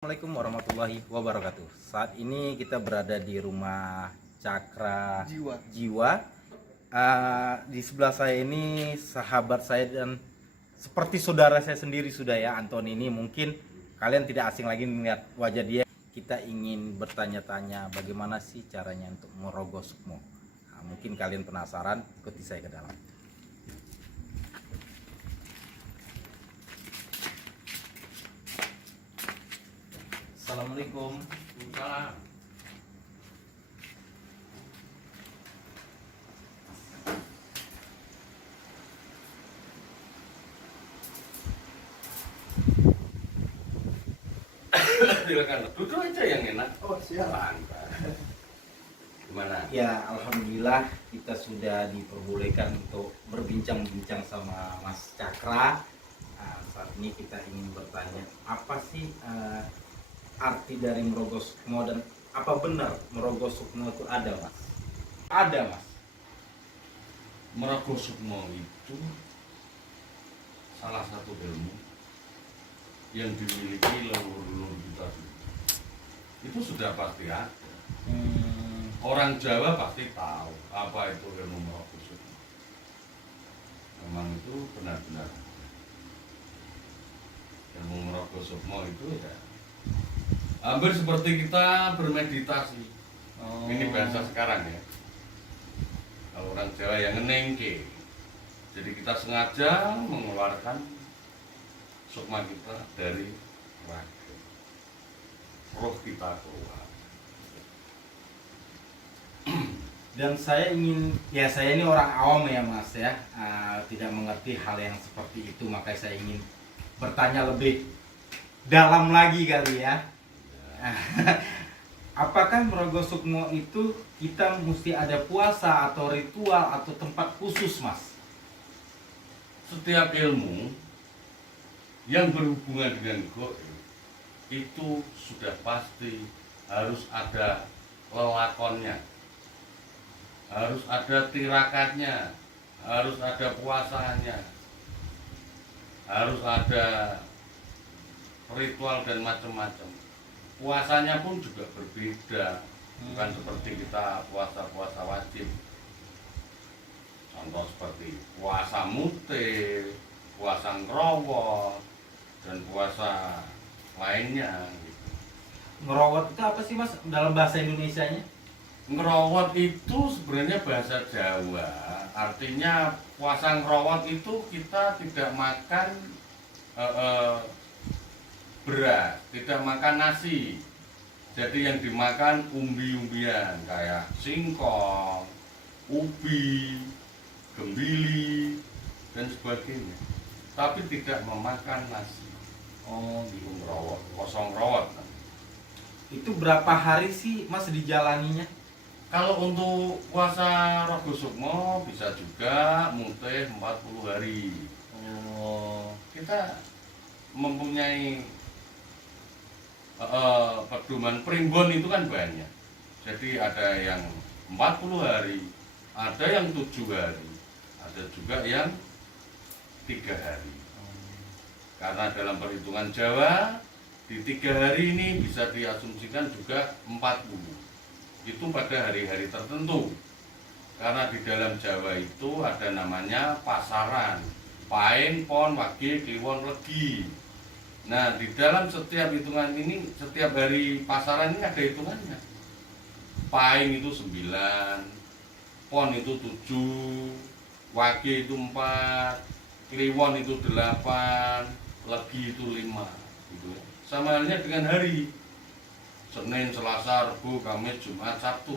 Assalamualaikum warahmatullahi wabarakatuh. Saat ini kita berada di rumah Cakra Jiwa. Di sebelah saya ini sahabat saya dan seperti saudara saya sendiri sudah ya, Antoni ini. Mungkin kalian tidak asing lagi melihat wajah dia. Kita ingin bertanya-tanya bagaimana sih caranya untuk merogoh sukmo. Mungkin kalian penasaran, ikuti saya ke dalam. Assalamualaikum. Salam. Silakan duduk aja yang enak. Oh siap. Gimana? Ya, alhamdulillah kita sudah diperbolehkan untuk berbincang-bincang sama Mas Cakra. Saat ini kita ingin bertanya, apa sih arti dari merogoh sukmo dan apa benar merogoh sukmo itu ada, Mas? Ada, Mas. Merogoh sukmo itu salah satu ilmu yang dimiliki leluhur kita. Itu sudah pasti ada. Orang Jawa pasti tahu apa itu ilmu merogoh sukmo. Memang itu benar-benar ilmu merogoh sukmo itu ya hampir seperti kita bermeditasi. Ini bahasa sekarang ya. Kalau orang Jawa yang ngenengke. Jadi kita sengaja mengeluarkan sukma kita dari raga. Roh kita keluar. Dan saya ingin, ya saya ini orang awam ya Mas ya, tidak mengerti hal yang seperti itu, makanya saya ingin bertanya lebih dalam lagi kali ya. Apakah merogoh sukmo itu kita mesti ada puasa atau ritual atau tempat khusus, Mas? Setiap ilmu yang berhubungan dengan goib itu sudah pasti harus ada lelakonnya, harus ada tirakatnya, harus ada puasanya, harus ada ritual dan macam-macam. Puasanya pun juga berbeda, bukan seperti kita puasa-puasa wajib. Contoh seperti puasa mute, puasa ngerowot, dan puasa lainnya. Ngerowot itu apa sih Mas dalam bahasa Indonesianya? Ngerowot itu sebenarnya bahasa Jawa, artinya puasa ngerowot itu kita tidak makan beras, tidak makan nasi. Jadi yang dimakan umbi-umbian kayak singkong, ubi, gembili, dan sebagainya. Tapi tidak memakan nasi. Oh, Itu ngerowot, kosong ngerowot. itu berapa hari sih Mas dijalaninya? Kalau untuk puasa Rogo Sukmo bisa juga mutih 40 hari. Oh, Kita mempunyai pedoman primbon itu kan banyak. Jadi ada yang 40 hari, ada yang 7 hari, ada juga yang 3 hari. Karena dalam perhitungan Jawa di 3 hari ini bisa diasumsikan juga 40. Itu pada hari-hari tertentu. Karena di dalam Jawa itu ada namanya pasaran, Paing, Pon, Wage, Kliwon, Legi. Nah, di dalam setiap hitungan ini, setiap hari pasaran ini ada hitungannya. Paing itu 9, Pon itu 7, Wage itu 4, Kliwon itu 8, Legi itu 5 gitu. Sama halnya dengan hari. Senin, Selasa, Rabu, Kamis, Jumat, Sabtu.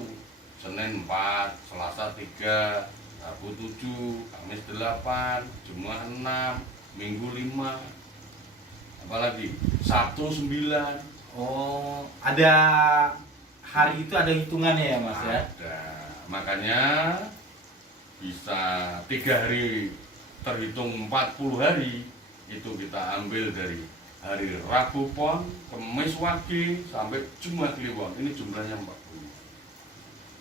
Senin 4, Selasa 3, Rabu 7, Kamis 8, Jumat 6, Minggu 5. Apalagi Sabtu 9. oh, ada hari itu ada hitungannya ya Mas ya? Ada. Makanya bisa 3 hari terhitung 40 hari. Itu kita ambil dari hari Rabu Pon, Kamis Wage, sampai Jumat Kliwon. Ini jumlahnya 40.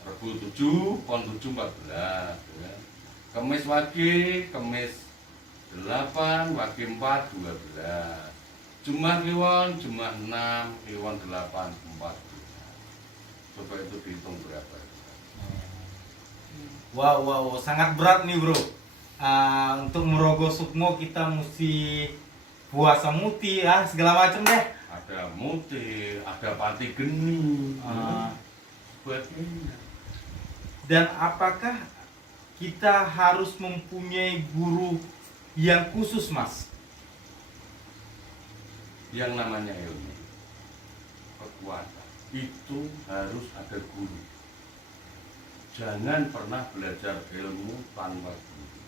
Rabu 7, Pon 7, 14 ya. Kamis Wage, Kamis 8, Wage 4, 12. Jumlah Kliwon, jumlah 6, Kliwon 8, 4. Coba itu dihitung berapa. Wow, sangat berat nih bro. Untuk merogoh sukmo kita mesti puasa muti ya, segala macam deh. Ada muti, ada pati geni, Ah. sebagainya. Dan apakah kita harus mempunyai guru yang khusus mas? Yang namanya ilmu, kekuatan, itu harus ada guru. Jangan pernah belajar ilmu tanpa guru.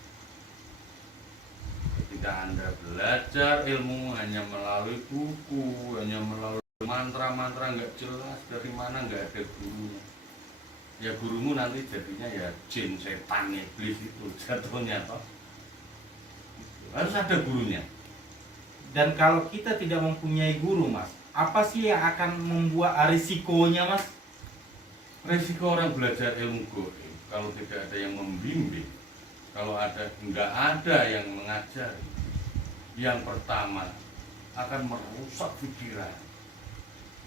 Ketika Anda belajar ilmu hanya melalui buku, hanya melalui mantra-mantra nggak jelas dari mana, nggak ada gurunya. Ya gurumu nanti jadinya ya jin, setan, iblis itu jatuhnya toh. Harus ada gurunya. Dan kalau kita tidak mempunyai guru mas, apa sih yang akan membuat risikonya mas? Resiko orang belajar ilmu goib kalau tidak ada yang membimbing, kalau nggak ada yang mengajari, yang pertama akan merusak pikiran,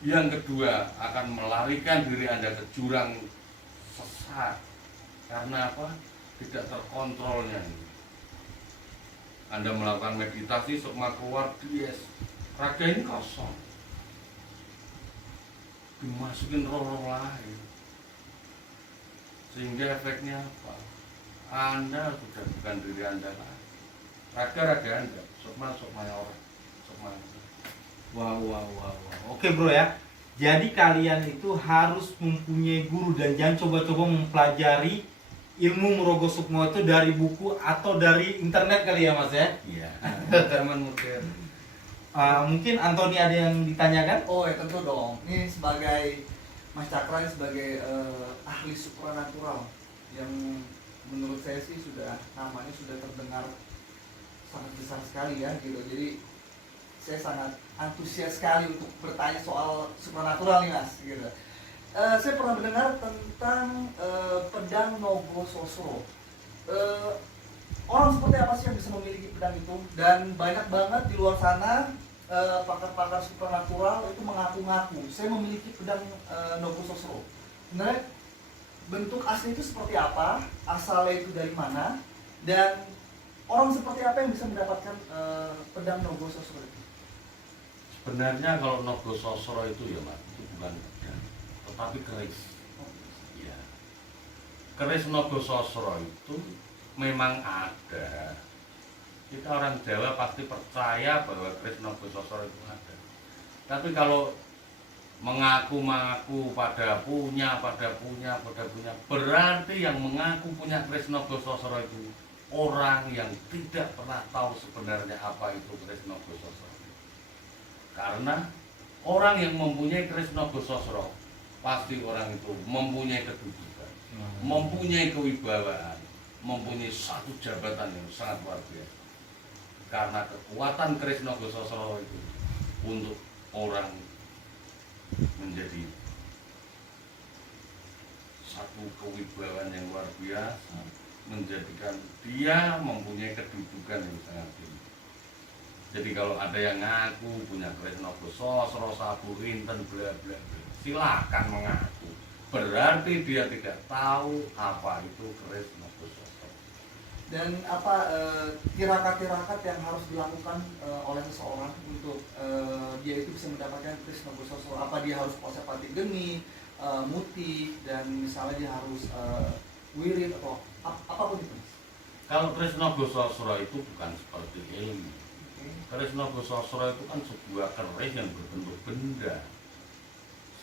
yang kedua akan melarikan diri Anda ke jurang sesat. Karena apa? Tidak terkontrolnya. Anda melakukan meditasi, sukma keluar, dies, raga ini kosong, dimasukin roh-roh lain, sehingga efeknya apa? Anda sudah bukan diri Anda lagi, raga-raga Anda, sukma orang, sukma. Wow. Oke bro ya. Jadi kalian itu harus mempunyai guru dan jangan coba-coba mempelajari ilmu merogoh sukmo itu dari buku atau dari internet kali ya mas ya. Iya, zaman modern. Mungkin Anthony ada yang ditanyakan? Oh ya tentu dong. Ini sebagai Mas Cakra ini sebagai ahli supranatural yang menurut saya sih namanya sudah terdengar sangat besar sekali ya gitu. Jadi saya sangat antusias sekali untuk bertanya soal supranatural nih mas gitu. Saya pernah mendengar tentang pedang Nogo Sosro. Orang seperti apa sih yang bisa memiliki pedang itu? Dan banyak banget di luar sana pakar-pakar supernatural itu mengaku-ngaku saya memiliki pedang Nogo Sosro. Sebenarnya bentuk asli itu seperti apa? Asalnya itu dari mana? Dan orang seperti apa yang bisa mendapatkan pedang Nogo Sosro itu? Sebenarnya kalau Nogo Sosro itu ya mas, itu bukan pedang, tetapi keris. Ya. Keris Nogo Sosro itu memang ada. Kita orang Jawa pasti percaya bahwa keris Nogo Sosro itu ada. Tapi kalau mengaku-ngaku pada punya, berarti yang mengaku punya keris Nogo Sosro itu orang yang tidak pernah tahu sebenarnya apa itu keris Nogo Sosro. Karena orang yang mempunyai keris Nogo Sosro pasti orang itu mempunyai kedudukan, mempunyai kewibawaan, mempunyai satu jabatan yang sangat luar biasa. Karena kekuatan keris Nogo Sosro itu untuk orang menjadi satu kewibawaan yang luar biasa, menjadikan dia mempunyai kedudukan yang sangat tinggi. Jadi kalau ada yang ngaku punya keris Nogo Sosro, sabu rinten, bla bla bla, silakan mengaku. Berarti dia tidak tahu apa itu keris Nogo Sosro. Dan apa tirakat-tirakat yang harus dilakukan oleh seseorang untuk dia itu bisa mendapatkan keris Nogo Sosro? Apa dia harus puasa pati geni, muti, dan misalnya dia harus wirid atau apapun itu? Kalau keris Nogo Sosro itu bukan seperti ini. Keris Nogo Sosro itu kan sebuah keris yang berbentuk benda,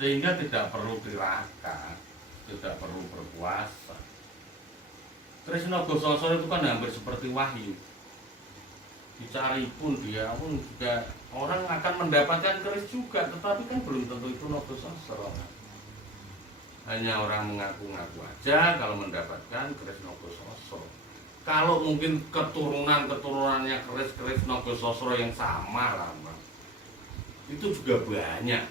sehingga tidak perlu tirakat, tidak perlu berpuasa. Keris Nogo Sosro itu kan hampir seperti wahyu. Dicari pun dia pun juga orang akan mendapatkan keris juga, tetapi kan belum tentu itu Nogo Sosro. Hanya orang mengaku-ngaku aja kalau mendapatkan keris Nogo Sosro. Kalau mungkin keturunannya keris Nogo Sosro yang sama lah, itu juga banyak.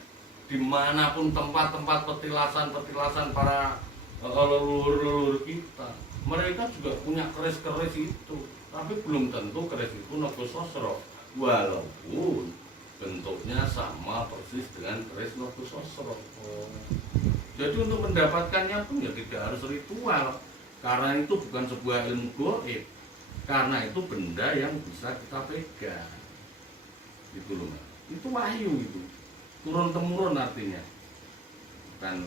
Dimanapun tempat-tempat petilasan para leluhur kita, mereka juga punya keris itu, tapi belum tentu keris itu Nogo Sosro. Walaupun bentuknya sama persis dengan keris Nogososro. Jadi untuk mendapatkannya pun ya tidak harus ritual, karena itu bukan sebuah ilmu goib, karena itu benda yang bisa kita pegang. Gitu loh, Mas. Itu wahyu itu, turun temurun artinya. Bukan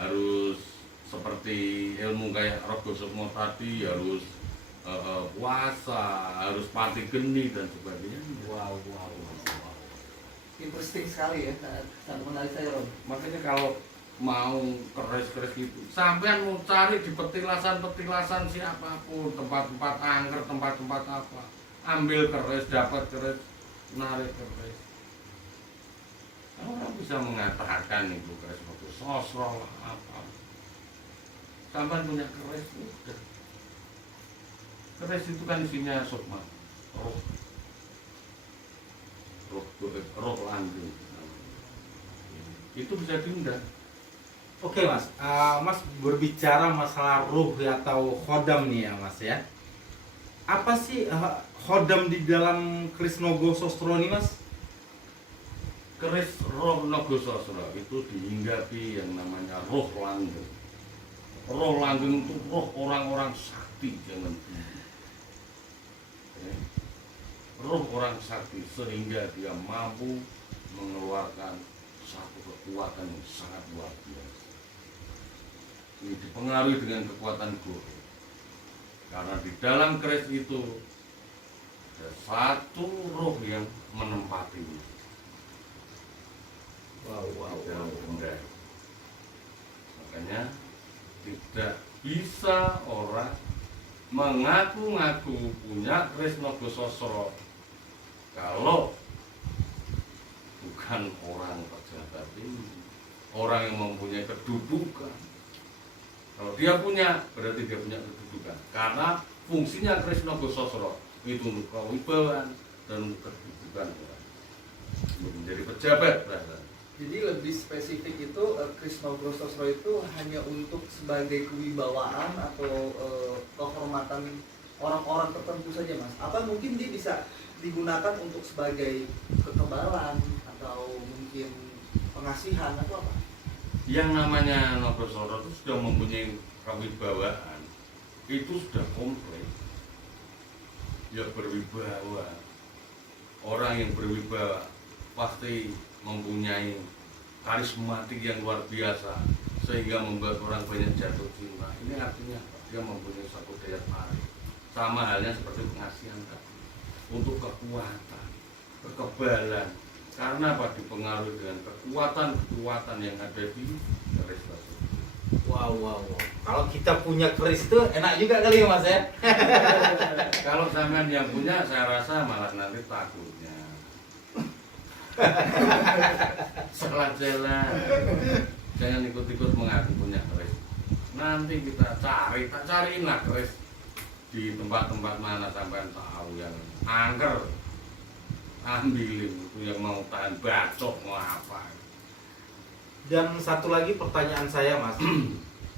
harus seperti ilmu kayak Rogo Sukmo tadi harus puasa, harus pati geni dan sebagainya. Wow. Interesting sekali ya, sangat menarik saya Ron. Makanya kalau mau keris-keris gitu, sampean mau cari di petilasan-petilasan siapapun, tempat-tempat angker, tempat-tempat apa, ambil keris, dapat keris, narik keris. Orang bisa mengatakan itu keris Nogososro lah apa. Sampean punya keris, udah. Keris itu kan isinya sukma, roh langgeng. Itu bisa diundang. Oke Mas, Mas berbicara masalah ruh atau khodam nih ya Mas ya. Apa sih khodam di dalam keris Nogososro ini Mas? Keris roh Nogososro itu dihinggapi yang namanya roh langgeng. Roh langgeng itu roh orang-orang sakti jangan tinggi. Roh orang sakti sehingga dia mampu mengeluarkan satu kekuatan yang sangat luar biasa. Ini dipengaruhi dengan kekuatan goib. Karena di dalam keris itu ada satu roh yang menempatinya. Di dalam benda. Makanya tidak bisa orang mengaku-ngaku punya keris Nogososro kalau bukan orang pejabat ini, orang yang mempunyai kedudukan. Kalau dia punya, berarti dia punya kedudukan. Karena fungsinya keris Nogososro itu untuk kewibawaan dan untuk kedudukan orang. Untuk menjadi pejabat berarti. Jadi lebih spesifik itu keris Nogososro itu hanya untuk sebagai kewibawaan atau kehormatan orang-orang tertentu saja Mas? Apa mungkin dia bisa digunakan untuk sebagai kekebalan atau mungkin pengasihan atau apa? Yang namanya Nogososro itu sudah mempunyai kewibawaan, itu sudah komplit. Ya berwibawa. Orang yang berwibawa pasti mempunyai karismatik yang luar biasa sehingga membuat orang banyak jatuh cinta. Ini artinya dia mempunyai satu daya tarik. Sama halnya seperti pengasihan tadi. Untuk kekuatan, kekebalan. Karena apa? Dipengaruhi dengan kekuatan-kekuatan yang ada di keris tersebut. Wow. Kalau kita punya keris itu enak juga kali ya Mas ya. Kalau sampean yang punya, saya rasa malah nanti takutnya. Salah jalan. Jangan ikut-ikut mengaku punya keris. Nanti kita cariin lah keris di tempat-tempat mana sampean tahu yang angker, ambilin itu yang mau tahan bacok mau apa. Dan satu lagi pertanyaan saya Mas.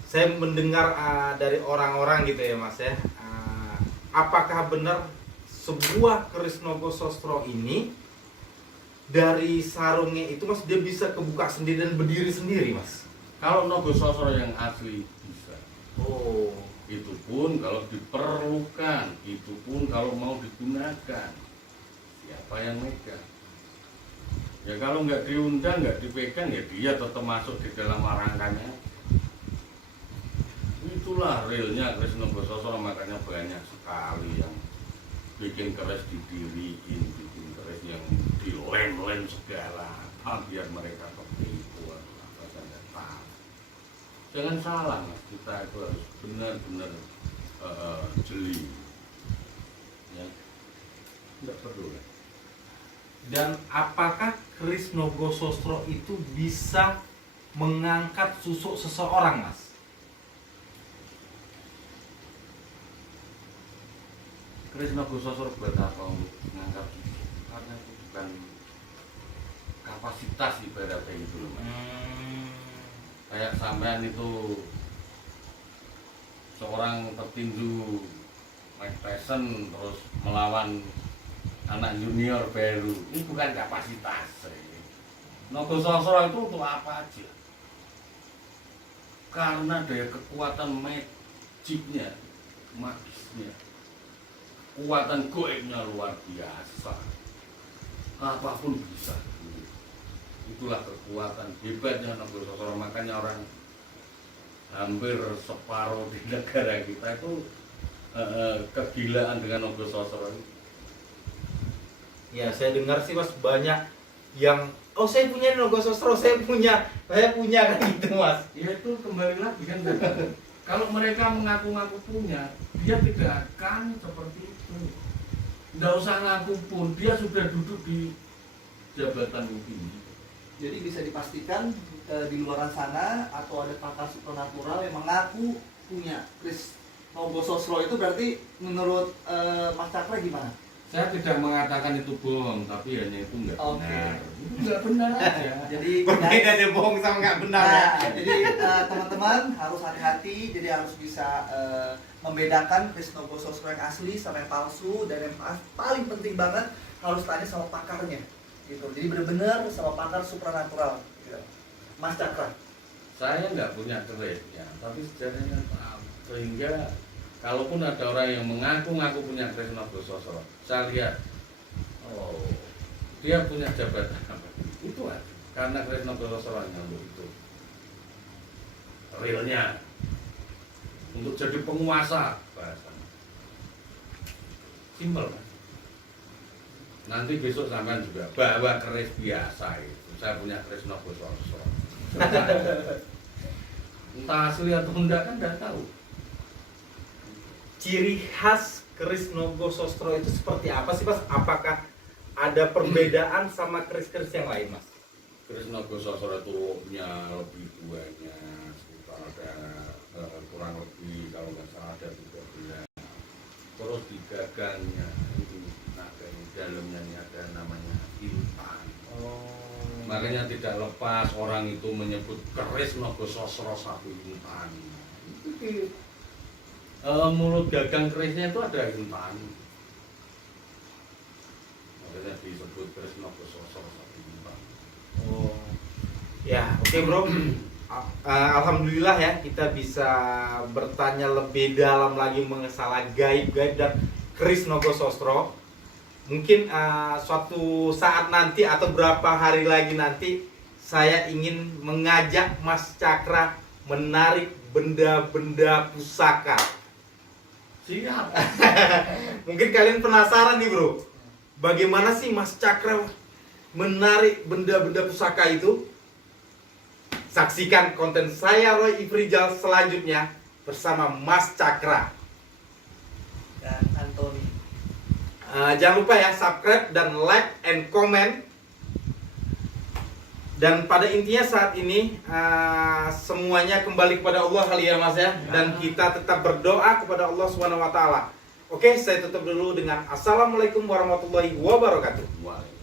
Saya mendengar dari orang-orang gitu ya Mas ya. Apakah benar sebuah keris Nogososro ini dari sarungnya itu Mas dia bisa kebuka sendiri dan berdiri sendiri Mas? Kalau Nogososro yang asli bisa. Oh. Itu pun kalau diperlukan, itu pun kalau mau digunakan. Siapa yang megang? Ya kalau nggak diundang, nggak dipegang, ya dia tetap masuk di dalam rangkanya. Itulah realnya keris Nogososro, makanya banyak sekali yang bikin keris didiriin, bikin keris yang dilem-lem segala, biar mereka ketipu apa saja tahu. Jangan salah Mas, kita itu harus benar-benar jeli. Ya, tidak perlu. Dan apakah keris Nogososro itu bisa mengangkat susuk seseorang Mas? Keris Nogososro buat apa? Untuk mengangkat susuk? Karena itu bukan kapasitas ibaratnya itu loh Mas. Kayak sampean itu seorang petinju Mike Tyson terus melawan anak junior baru. Ini bukan kapasitas. Nogososro itu untuk apa aja? Karena daya kekuatan magicnya, magisnya, kekuatan goibnya luar biasa. Apapun bisa. Itulah kekuatan hebatnya Nogososro. Makanya orang hampir separuh di negara kita itu kegilaan dengan Nogososro. Ya, saya dengar sih Mas banyak yang saya punya Nogososro, saya punya kan gitu Mas. Ya itu kembali lagi kan. Kalau mereka mengaku-ngaku punya, dia tidak akan seperti itu. Nggak usah ngaku pun, dia sudah duduk di jabatan tinggi. Jadi bisa dipastikan di luar sana atau ada pakar supernatural yang mengaku punya Kris Nogososro itu berarti menurut Mas Cakra gimana? Saya tidak mengatakan itu bohong, tapi hanya itu nggak Oke. benar. Itu nggak benar aja. Jadi Berbeda deh bohong sama nggak benar ya. jadi teman-teman harus hati-hati, jadi harus bisa membedakan Kris Nogososro yang asli sama yang palsu, dan yang paling penting banget harus tanya sama pakarnya gitu. Jadi benar-benar sama pakar supernatural gitu. Mas Cakra. Saya nggak punya kerisnya, tapi sejarahnya tahu. Sehingga kalaupun ada orang yang mengaku-ngaku punya Kris Nogososro, saya lihat, dia punya jabatan apa? Itu aja. Karena Kris Nogososro hanya untuk itu. Realnya untuk jadi penguasa bahasanya. Simpel kan? Nanti besok sampean juga bawa keris biasa itu. Saya punya Kris Nogososro. Entah asli atau enggak kan enggak tahu. Ciri khas keris Nogososro itu seperti apa sih Mas? Apakah ada perbedaan sama keris-keris yang lain Mas? Kris Nogososro itu punya lebih banyak, sekitar ada kurang lebih kalau nggak salah ada 13. Terus di gagangnya itu naga di dalamnya ini ada namanya intan. Makanya tidak lepas orang itu menyebut keris Nogososro satu intan. Itu di mulut gagang kerisnya itu ada intan. Makanya disebut keris Nogososro satu intan. Ya, oke bro. Alhamdulillah ya kita bisa bertanya lebih dalam lagi mengenai gaib-gaib dan keris Nogososro. Mungkin suatu saat nanti atau berapa hari lagi nanti saya ingin mengajak Mas Cakra menarik benda-benda pusaka. Siap. Mungkin kalian penasaran nih bro, bagaimana sih Mas Cakra menarik benda-benda pusaka itu? Saksikan konten saya Roy Ifrijal selanjutnya bersama Mas Cakra Dan Anthony. Jangan lupa ya subscribe dan like and comment. Dan pada intinya saat ini semuanya kembali kepada Allah kali ya Mas ya. Dan kita tetap berdoa kepada Allah Subhanahu wa taala. Oke, saya tutup dulu dengan assalamualaikum warahmatullahi wabarakatuh. Waalaikumsalam.